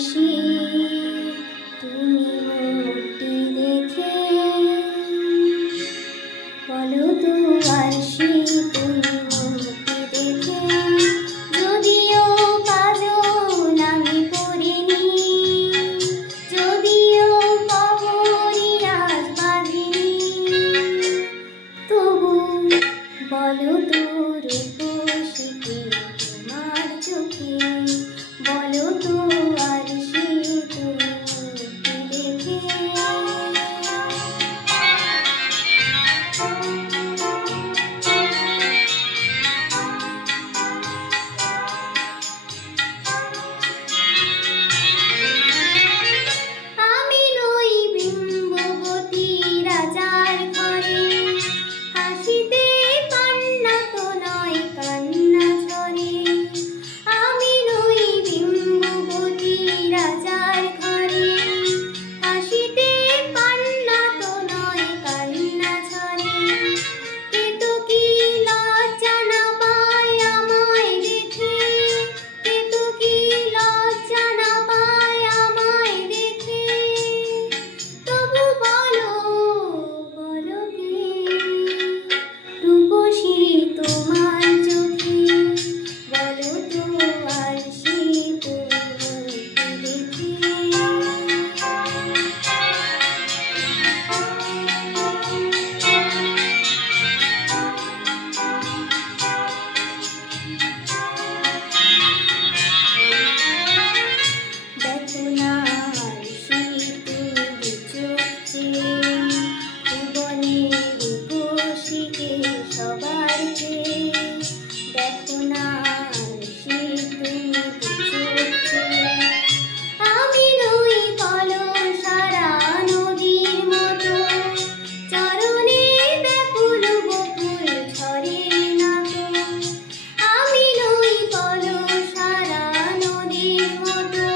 আরশি তুমি মূর্তি দেখে বলো তো আরশি তুমি মূর্তি দেখে যদিও কাজল আমি পড়িনি যদিও কবরি আজ বাঁধিনি তবু বলো তো রূপসীকে তোমার চোখে বলো তো আরশি তুমি মূর্তি দেখে আমি নই বিম্ববতী রাজার ঘরে হাসিতে কান্না তো নয় কান্না ঝরে আমি নই বিম্ববতী রাজার ঘরে হাসিতে কান্না তো নয় কান্না ঝরে কেতকী লজ্জা না পায় আমায় দেখে কেতকী লজ্জা না পায় আমায় দেখে তবু বলো বলো কে রূপসী তোমার চোখে বলো তো আরশি তুমি মূর্তি দেখে দেখো না আরশি তুমি দু চোখ চেয়ে ভুবনে রূপসীকে সবার চেয়ে দেখো না আরশি তুমি দু চোখ চেয়ে আমি নই কলসারা নদীর মতো চরণে ব্যাকুল বকুল ঝরে না তো আমি নই কলসারা নদীর মতো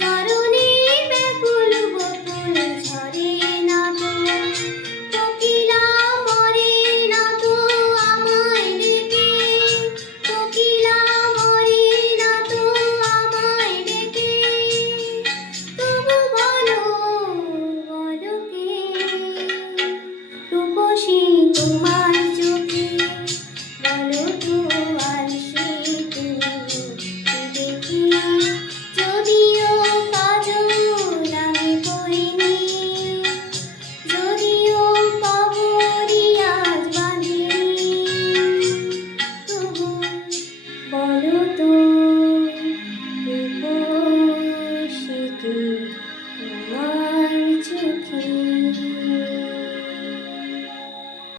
চরণে ব্যাকুল বকুল ঝরে না তো কোকিলা মরে না তো আমায় ডেকে কোকিলা মরে না তো আমায় ডেকে তবু বলো বলো কে রূপসী তোমার চোখে বলো তো আরশি তুমি মূর্তি দেখে যদিও কাজল আমি পড়িনি যদিও কবরি আজ বাঁধিনি তবু বলো তো রূপসীকে